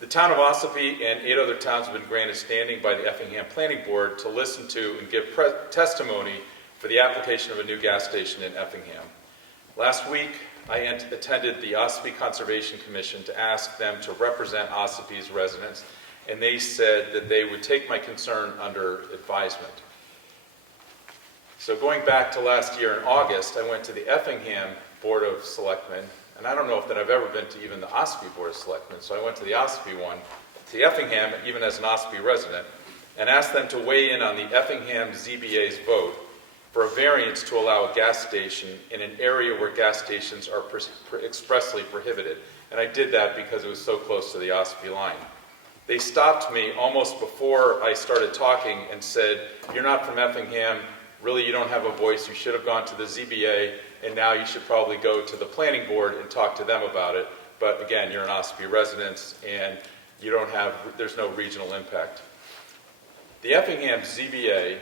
The town of Ossipee and 8 other towns have been granted standing by the Effingham Planning Board to listen to and give testimony for the application of a new gas station in Effingham. Last week, I attended the Ossipee Conservation Commission to ask them to represent Ossipee's residents, and they said that they would take my concern under advisement. So going back to last year in August, I went to the Effingham Board of Selectmen, and I don't know if that I've ever been to even the Ossipee Board of Selectmen, so I went to the Ossipee one, to Effingham, even as an Ossipee resident, and asked them to weigh in on the Effingham ZBA's vote for a variance to allow a gas station in an area where gas stations are expressly prohibited. And I did that because it was so close to the Ossipee line. They stopped me almost before I started talking and said, "You're not from Effingham, really you don't have a voice, you should have gone to the ZBA, and now you should probably go to the planning board and talk to them about it. But again, you're an Ossipee resident and there's no regional impact." The Effingham ZBA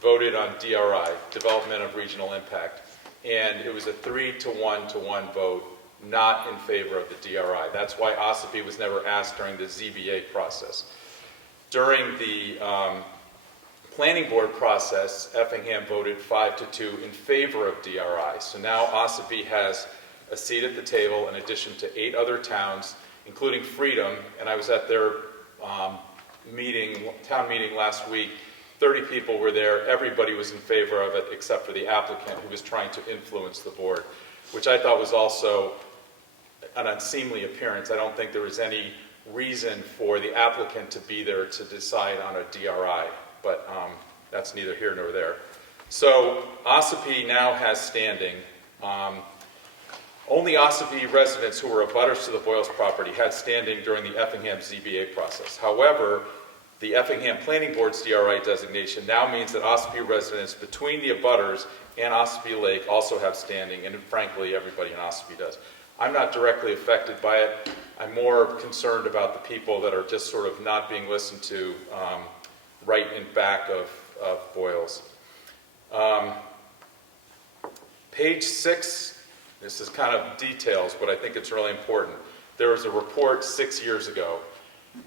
voted on DRI, Development of Regional Impact, and it was a 3-to-1 vote, not in favor of the DRI. That's why Ossipee was never asked during the ZBA process. During the planning board process, Effingham voted 5-2 in favor of DRI. So now Ossipee has a seat at the table in addition to 8 other towns, including Freedom, and I was at their town meeting last week. 30 people were there. Everybody was in favor of it except for the applicant who was trying to influence the board, which I thought was also an unseemly appearance. I don't think there was any reason for the applicant to be there to decide on a DRI, but that's neither here nor there. So Ossipee now has standing. Only Ossipee residents who were abutters to the Boyles property had standing during the Effingham ZBA process. However, the Effingham Planning Board's DRI designation now means that Ossipee residents between the abutters and Ossipee Lake also have standing, and frankly, everybody in Ossipee does. I'm not directly affected by it. I'm more concerned about the people that are just sort of not being listened to right in back of Boyles. Page 6, this is kind of details, but I think it's really important. There was a report 6 years ago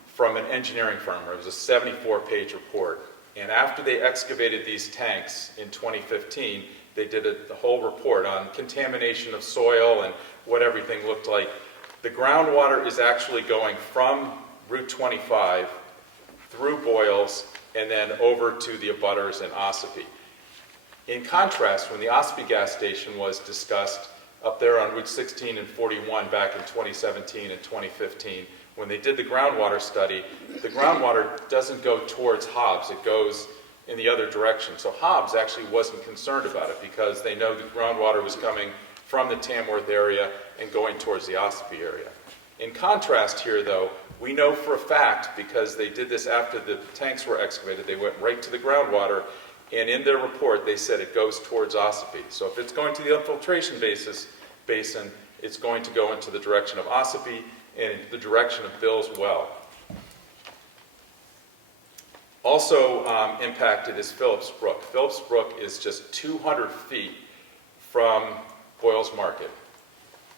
from an engineering firm. It was a 74-page report. And after they excavated these tanks in 2015, they did the whole report on contamination of soil and what everything looked like. The groundwater is actually going from Route 25 through Boyles and then over to the abutters in Ossipee. In contrast, when the Ossipee gas station was discussed up there on Route 16 and 41 back in 2017 and 2015, when they did the groundwater study, the groundwater doesn't go towards Hobbs, it goes in the other direction. So Hobbs actually wasn't concerned about it because they know the groundwater was coming from the Tamworth area and going towards the Ossipee area. In contrast here, though, we know for a fact, because they did this after the tanks were excavated, they went right to the groundwater, and in their report they said it goes towards Ossipee. So if it's going to the infiltration basin, it's going to go into the direction of Ossipee and the direction of Bill's well. Also impacted is Phillips Brook. Phillips Brook is just 200 feet from Boyles Market.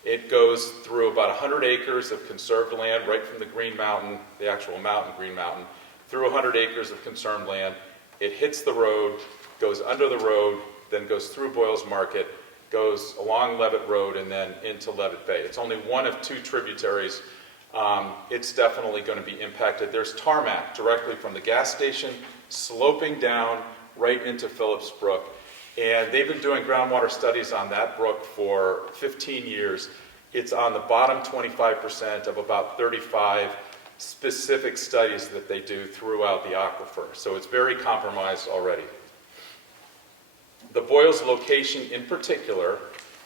It goes through about 100 acres of conserved land right from the Green Mountain, the actual mountain, Green Mountain, through 100 acres of concerned land. It hits the road, goes under the road, then goes through Boyles Market, goes along Levitt Road, and then into Levitt Bay. It's only one of 2 tributaries. It's definitely going to be impacted. There's tarmac directly from the gas station sloping down right into Phillips Brook. And they've been doing groundwater studies on that brook for 15 years. It's on the bottom 25% of about 35 specific studies that they do throughout the aquifer. So it's very compromised already. The Boyles location in particular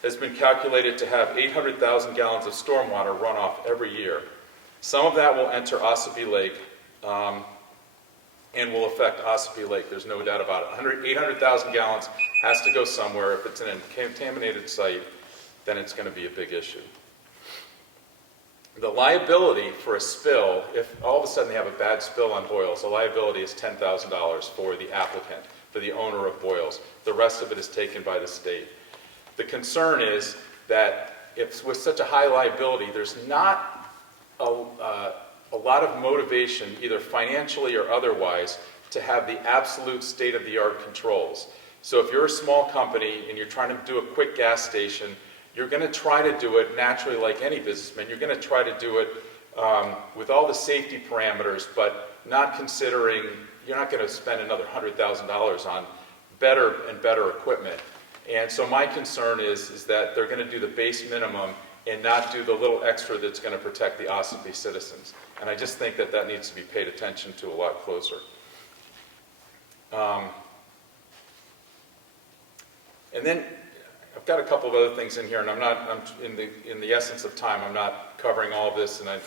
has been calculated to have 800,000 gallons of stormwater runoff every year. Some of that will enter Ossipee Lake and will affect Ossipee Lake. There's no doubt about it. 800,000 gallons has to go somewhere. If it's in a contaminated site, then it's going to be a big issue. The liability for a spill, if all of a sudden they have a bad spill on Boyles, the liability is $10,000 for the applicant, for the owner of Boyles. The rest of it is taken by the state. The concern is that if with such a high liability, there's not a lot of motivation, either financially or otherwise, to have the absolute state-of-the-art controls. So if you're a small company and you're trying to do a quick gas station, you're going to try to do it naturally like any businessman. You're going to try to do it with all the safety parameters, but not considering, you're not going to spend another $100,000 on better and better equipment. And so my concern is that they're going to do the base minimum and not do the little extra that's going to protect the Ossipee citizens. And I just think that that needs to be paid attention to a lot closer. And then I've got a couple of other things in here, and I'm in the essence of time, I'm not covering all of this, and I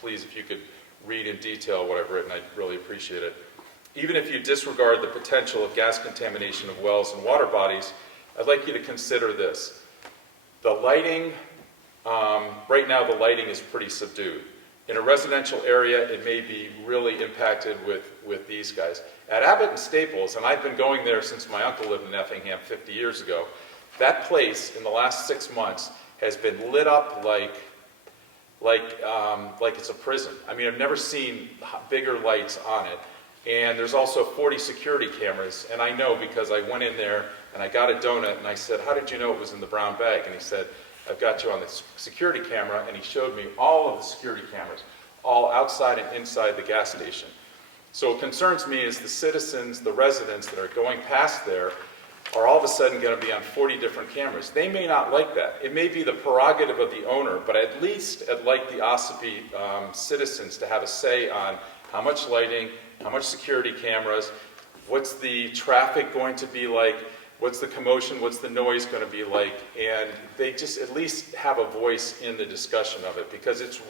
please, if you could read in detail what I've written, I'd really appreciate it. Even if you disregard the potential of gas contamination of wells and water bodies, I'd like you to consider this. The lighting, right now the lighting is pretty subdued. In a residential area, it may be really impacted with these guys. At Abbott and Staples, and I've been going there since my uncle lived in Effingham 50 years ago, that place in the last 6 months has been lit up like it's a prison. I mean, I've never seen bigger lights on it. And there's also 40 security cameras, and I know because I went in there and I got a donut and I said, "How did you know it was in the brown bag?" And he said, "I've got you on the security camera," and he showed me all of the security cameras, all outside and inside the gas station. So what concerns me is the citizens, the residents that are going past there are all of a sudden going to be on 40 different cameras. They may not like that. It may be the prerogative of the owner, but at least I'd like the Ossipee citizens to have a say on how much lighting, how much security cameras, what's the traffic going to be like, what's the commotion, what's the noise going to be like, and they just at least have a voice in the discussion of it, because it's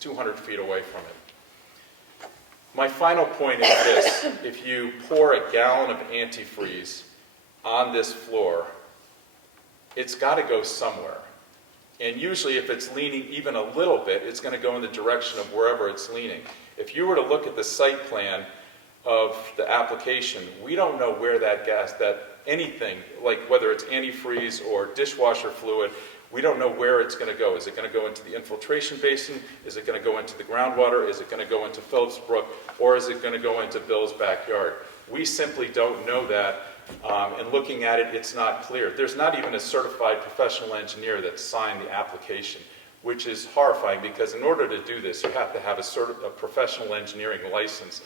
200 feet away from it. My final point is this: if you pour a gallon of antifreeze on this floor, it's got to go somewhere. And usually if it's leaning even a little bit, it's going to go in the direction of wherever it's leaning. If you were to look at the site plan of the application, we don't know where that anything, like whether it's antifreeze or dishwasher fluid, we don't know where it's going to go. Is it going to go into the infiltration basin? Is it going to go into the groundwater? Is it going to go into Phillips Brook? Or is it going to go into Bill's backyard? We simply don't know that. And looking at it, it's not clear. There's not even a certified professional engineer that signed the application, which is horrifying, because in order to do this, you have to have a professional engineering license.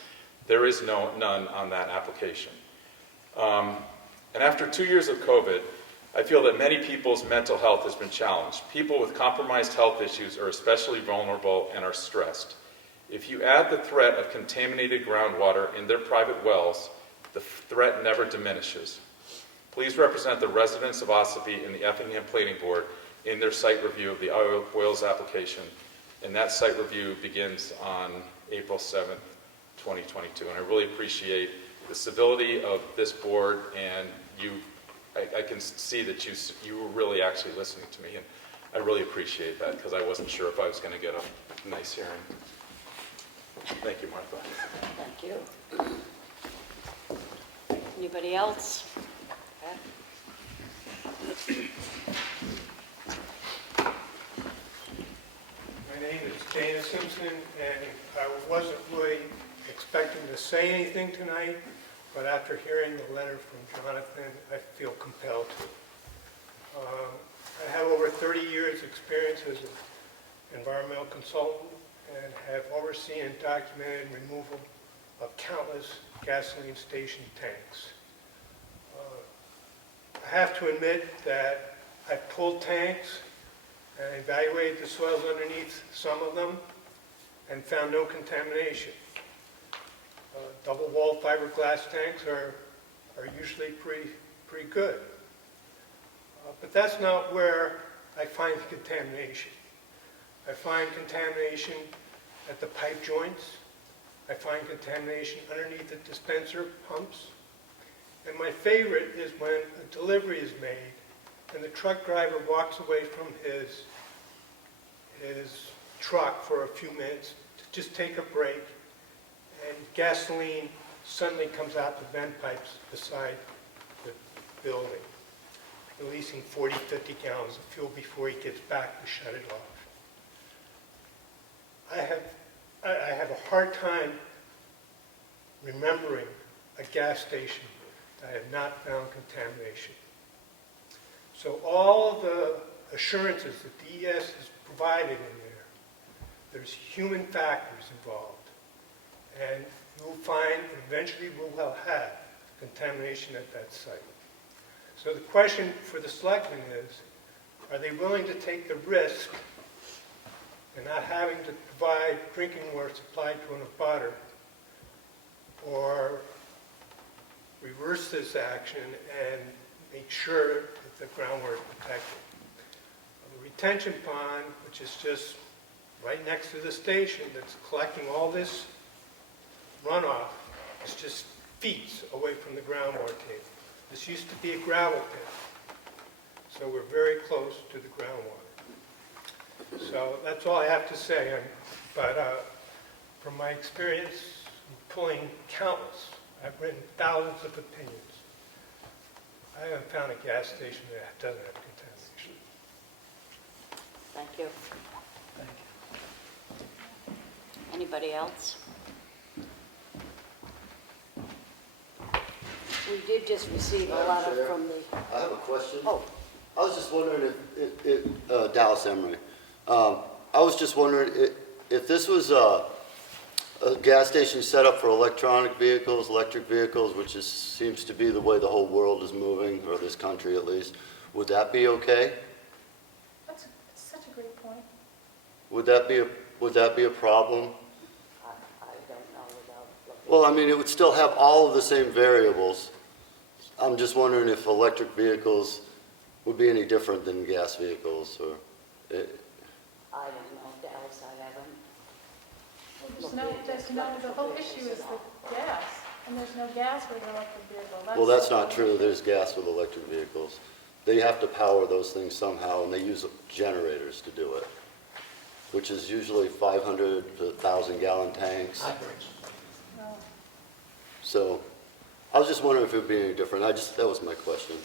There is none on that application. And after 2 years of COVID, I feel that many people's mental health has been challenged. People with compromised health issues are especially vulnerable and are stressed. If you add the threat of contaminated groundwater in their private wells, the threat never diminishes. Please represent the residents of Ossipee in the Effingham Planning Board in their site review of the Boyles application. And that site review begins on April 7th, 2022. And I really appreciate the civility of this board, and I can see that you were really actually listening to me, and I really appreciate that, because I wasn't sure if I was going to get a nice hearing. Thank you, Martha. Thank you. Anybody else? Okay. My name is Dana Simpson, and I wasn't really expecting to say anything tonight, but after hearing the letter from Jonathan, I feel compelled to. I have over 30 years' experience as an environmental consultant and have overseen and documented removal of countless gasoline station tanks. I have to admit that I pulled tanks and evaluated the soils underneath some of them and found no contamination. Double-walled fiberglass tanks are usually pretty good. But that's not where I find contamination. I find contamination at the pipe joints. I find contamination underneath the dispenser pumps. And my favorite is when a delivery is made and the truck driver walks away from his truck for a few minutes to just take a break, and gasoline suddenly comes out the vent pipes beside the building, releasing 40, 50 gallons of fuel before he gets back to shut it off. I have a hard time remembering a gas station that I have not found contamination. So all the assurances that DES has provided in there, there's human factors involved. And you'll find eventually we'll have contamination at that site. So the question for the selectmen is, are they willing to take the risk and not having to provide drinking water supplied to an abutter, or reverse this action and make sure that the groundwater is protected? The retention pond, which is just right next to the station that's collecting all this runoff, is just feet away from the groundwater table. This used to be a gravel pit, so we're very close to the groundwater. So that's all I have to say. But from my experience pulling countless, I've written thousands of opinions, I haven't found a gas station that doesn't have contamination. Thank you. Anybody else? We did just receive a letter from the, I have a question. oh, I was just wondering if Dallas Emery. I was just wondering if this was a gas station set up for electric vehicles, which seems to be the way the whole world is moving, or this country at least. Would that be okay? That's such a great point. Would that be a problem? I don't know without looking. Well, I mean, it would still have all of the same variables. I'm just wondering if electric vehicles would be any different than gas vehicles, or. I don't know, Dallas, I haven't. The whole issue is the gas, and there's no gas with an electric vehicle. Well, that's not true. There's gas with electric vehicles. They have to power those things somehow, and they use generators to do it, which is usually 500 to 1,000 gallon tanks. No. So I was just wondering if it would be any different. That was my question.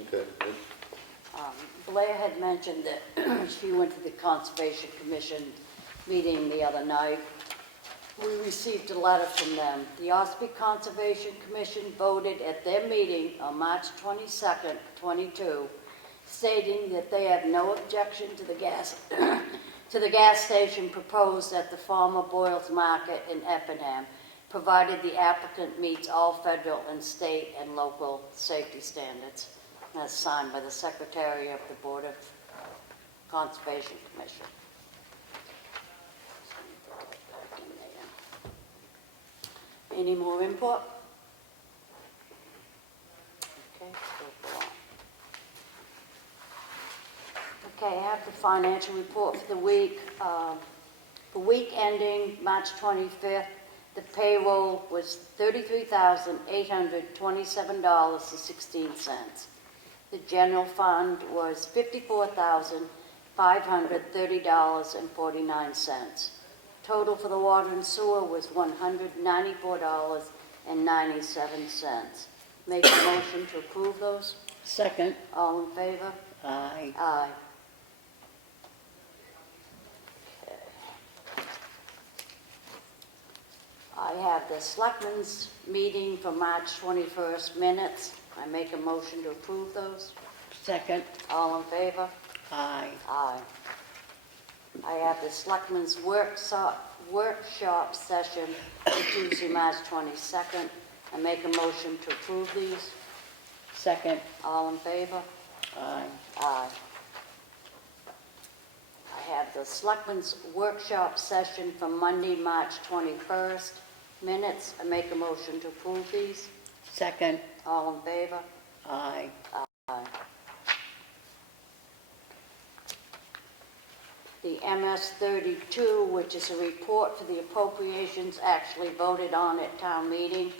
Okay. Blair had mentioned that she went to the Conservation Commission meeting the other night. We received a letter from them. The Ossipee Conservation Commission voted at their meeting on March 22nd, 22, stating that they have no objection to the gas station proposed at the former Boyles Market in Effingham, provided the applicant meets all federal and state and local safety standards. That's signed by the Secretary of the Board of Conservation Commission. Any more input? Okay, let's go on. Okay, I have the financial report for the week. The week ending March 25th, the payroll was $33,827.16. The general fund was $54,530.49. Total for the water and sewer was $194.97. Make a motion to approve those. Second. All in favor? Aye. Aye. Okay. I have the Selectmen's meeting for March 21st minutes. I make a motion to approve those. Second. All in favor? Aye. Aye. I have the Selectmen's workshop session for Tuesday, March 22nd. I make a motion to approve these. Second. All in favor? Aye. Aye. I have the Selectmen's workshop session for Monday, March 21st. Minutes. I make a motion to approve these. Second. All in favor? Aye. Aye. The MS 32, which is a report for the appropriations actually voted on at town meeting.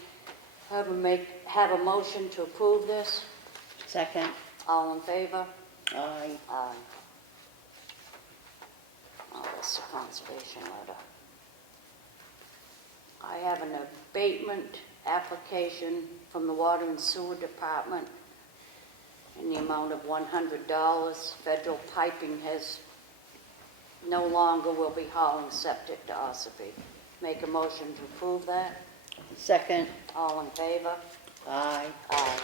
Have a motion to approve this. Second. All in favor? Aye. Aye. Oh, that's a conservation letter. I have an abatement application from the Water and Sewer Department in the amount of $100. Federal piping has no longer will be hauling septic to Ossipee. Make a motion to approve that. Second. All in favor? Aye. Aye.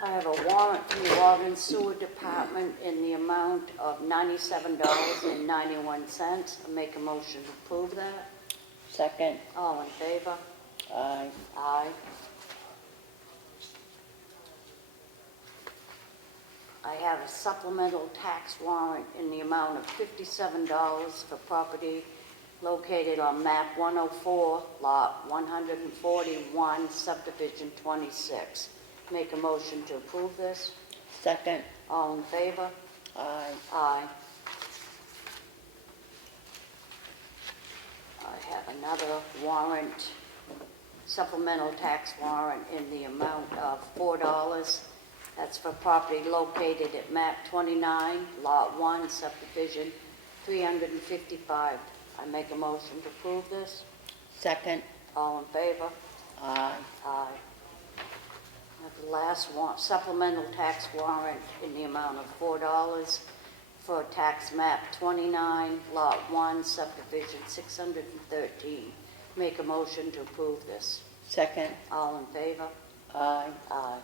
I have a warrant from the Water and Sewer Department in the amount of $97.91. I make a motion to approve that. Second. All in favor? Aye. Aye. I have a supplemental tax warrant in the amount of $57 for property located on map 104, lot 141, subdivision 26. Make a motion to approve this. Second. All in favor? Aye. Aye. I have another warrant, supplemental tax warrant in the amount of $4. That's for property located at map 29, lot 1, subdivision 355. I make a motion to approve this. Second. All in favor? Aye. Aye. The last supplemental tax warrant in the amount of $4 for tax map 29, lot 1, subdivision 613. Make a motion to approve this. Second. All in favor? Aye. Aye.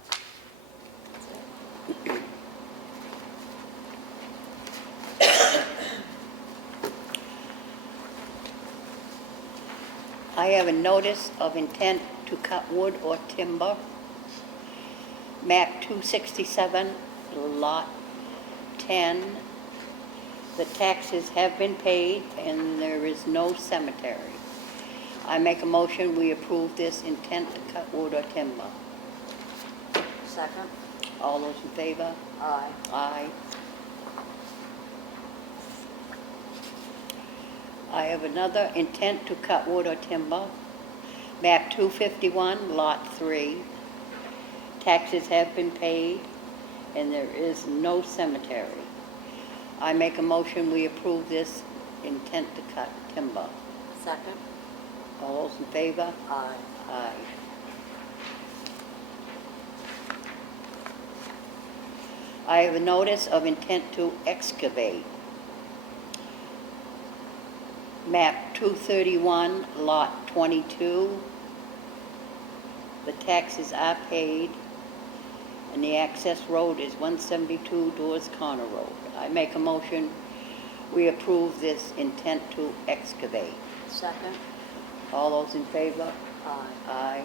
I have a notice of intent to cut wood or timber. Map 267, lot 10. The taxes have been paid and there is no cemetery. I make a motion we approve this intent to cut wood or timber. Second? All those in favor? Aye. Aye. I have another intent to cut wood or timber. Map 251, lot 3. Taxes have been paid and there is no cemetery. I make a motion we approve this intent to cut timber. Second? All those in favor? Aye. Aye. I have a notice of intent to excavate. Map 231, lot 22. The taxes are paid, and the access road is 172 Doors Corner Road. I make a motion, we approve this intent to excavate. Second? All those in favor? Aye. Aye.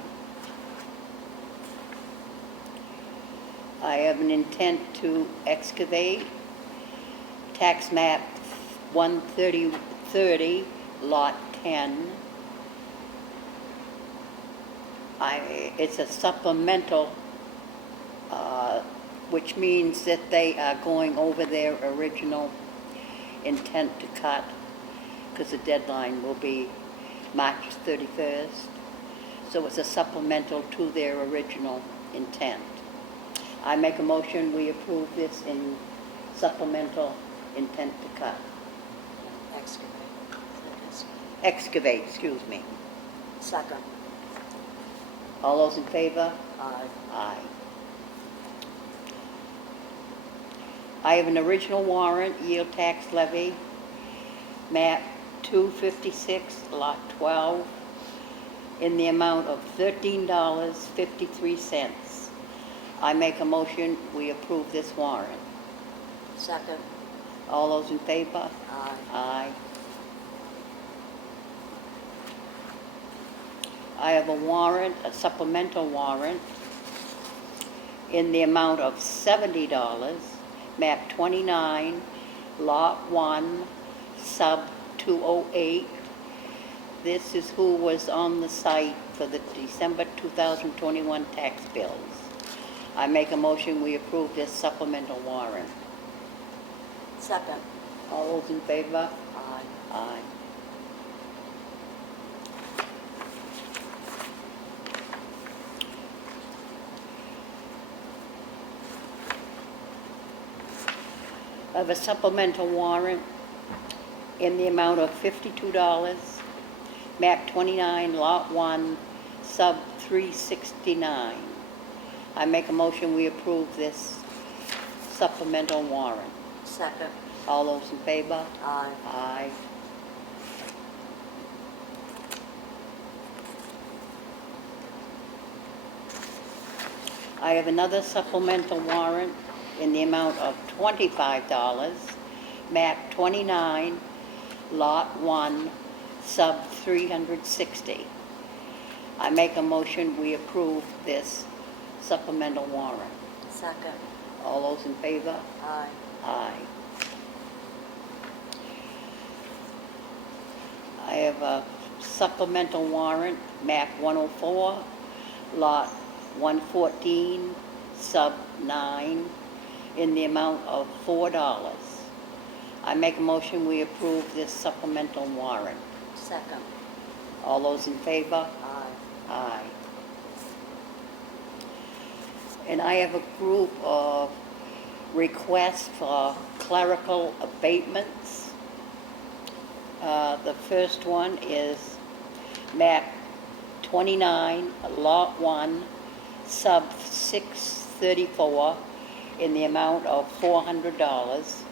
I have an intent to excavate. Tax map 130, lot 10. It's a supplemental, which means that they are going over their original intent to cut, because the deadline will be March 31st. So it's a supplemental to their original intent. I make a motion, we approve this in supplemental intent to cut. Excavate. Excavate, excuse me. Second? All those in favor? Aye. Aye. I have an original warrant, yield tax levy, map 256, Lot 12, in the amount of $13.53. I make a motion, we approve this warrant. Second. All those in favor? Aye. Aye. I have a warrant, a supplemental warrant, in the amount of $70, map 29, lot 1, sub 208. This is who was on the site for the December 2021 tax bills. I make a motion, we approve this supplemental warrant. Second. All those in favor? Aye. Aye. I have a supplemental warrant in the amount of $52, map 29, lot 1, sub 369. I make a motion, we approve this supplemental warrant. Second. All those in favor? Aye. Aye. I have another supplemental warrant in the amount of $25, map 29, lot 1, sub 360. I make a motion, we approve this supplemental warrant. Second. All those in favor? Aye. Aye. I have a supplemental warrant, map 104, lot 114, sub 9, in the amount of $4. I make a motion, we approve this supplemental warrant. Second. All those in favor? Aye. Aye. And I have a group of requests for clerical abatements. The first one is map 29, lot 1, sub 634, in the amount of $400.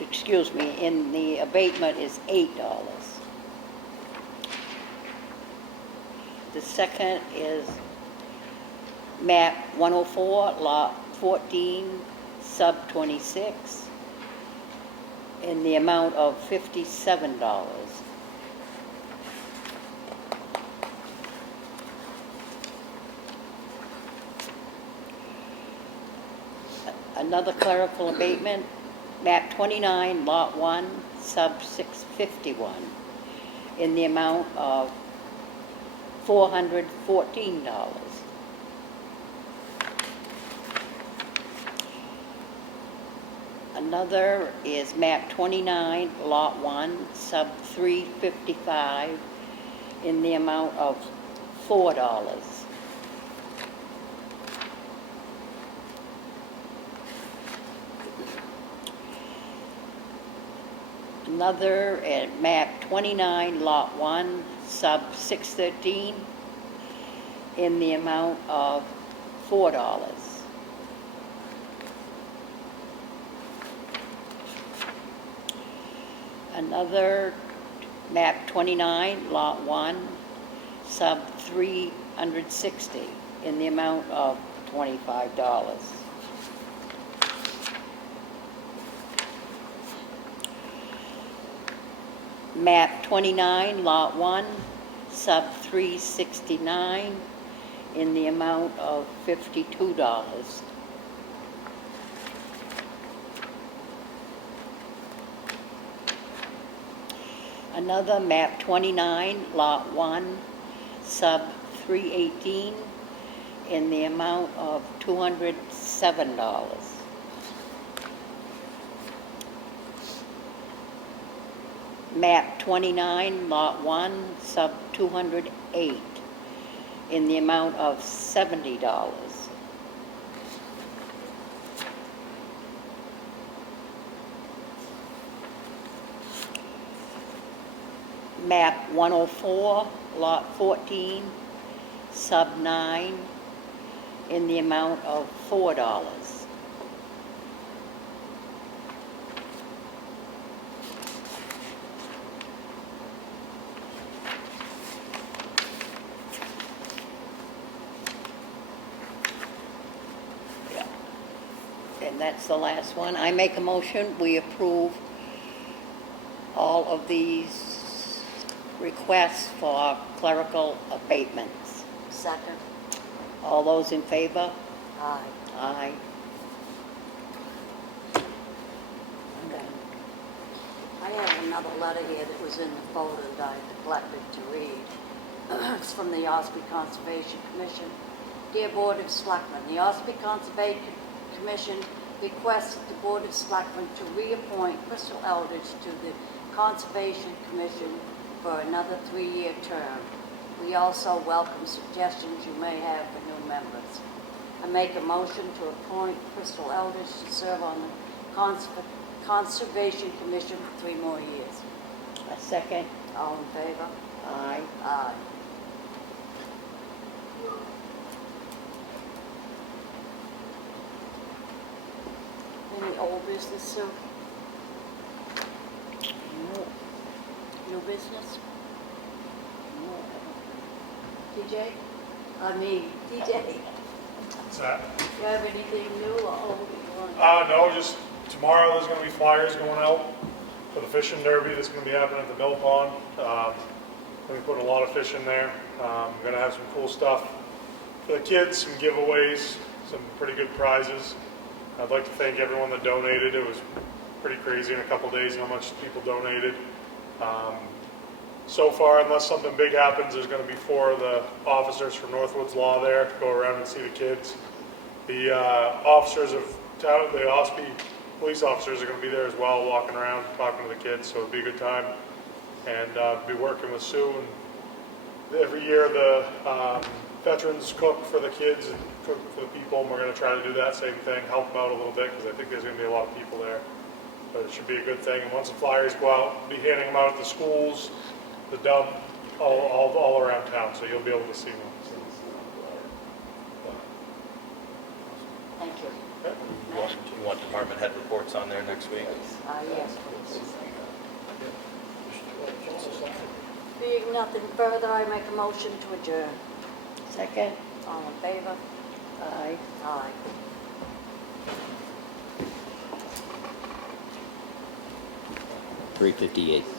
Excuse me, in the abatement is $8. The second is map 104, lot 14, sub 26, in the amount of $57. Another clerical abatement, map 29, lot 1, sub 651, in the amount of $414. Another is map 29, lot 1, sub 355, in the amount of $4. Another at map 29, lot 1, sub 613, in the amount of $4. Another map 29, lot 1, sub 360, in the amount of $25. Map 29, lot 1, sub 369, in the amount of $52. Another map 29, lot 1, sub 318, in the amount of $207. Map 29, lot 1, sub 208, in the amount of $70. Map 104, lot 14, sub 9, in the amount of $4. That's the last one. I make a motion, we approve all of these requests for clerical abatements. Second. All those in favor? Aye. Aye. I'm done. I have another letter here that was in the folder that I neglected to read. It's from the Ossipee Conservation Commission. Dear Board of Selectmen, the Ossipee Conservation Commission requests that the Board of Selectmen to reappoint Crystal Eldridge to the Conservation Commission for another 3-year term. We also welcome suggestions you may have for new members. I make a motion to appoint Crystal Eldridge to serve on the Conservation Commission for 3 more years. A second? All in favor? Aye. Aye. Any old business, Sue? No. New business? No. TJ? TJ, What's that? you have anything new or old you want? No, just tomorrow there's gonna be flyers going out for the fishing derby that's gonna be happening at the mill pond. We put a lot of fish in there. We're gonna have some cool stuff for the kids, some giveaways, some pretty good prizes. I'd like to thank everyone that donated. It was pretty crazy in a couple days how much people donated. So far, unless something big happens, there's going to be 4 of the officers from Northwoods Law there to go around and see the kids. The officers of town, the Ossipee police officers are going to be there as well, walking around, talking to the kids, so it'll be a good time. And be working with Sue. And every year the veterans cook for the kids and cook for the people, and we're going to try to do that same thing, help them out a little bit, because I think there's going to be a lot of people there. But it should be a good thing. And once the flyers go out, be handing them out at the schools, the dump, all around town, so you'll be able to see them. Thank you. You want department head reports on there next week? Yes, please. Being nothing further, I make a motion to adjourn. Second? All in favor? Aye. Aye. $3.58.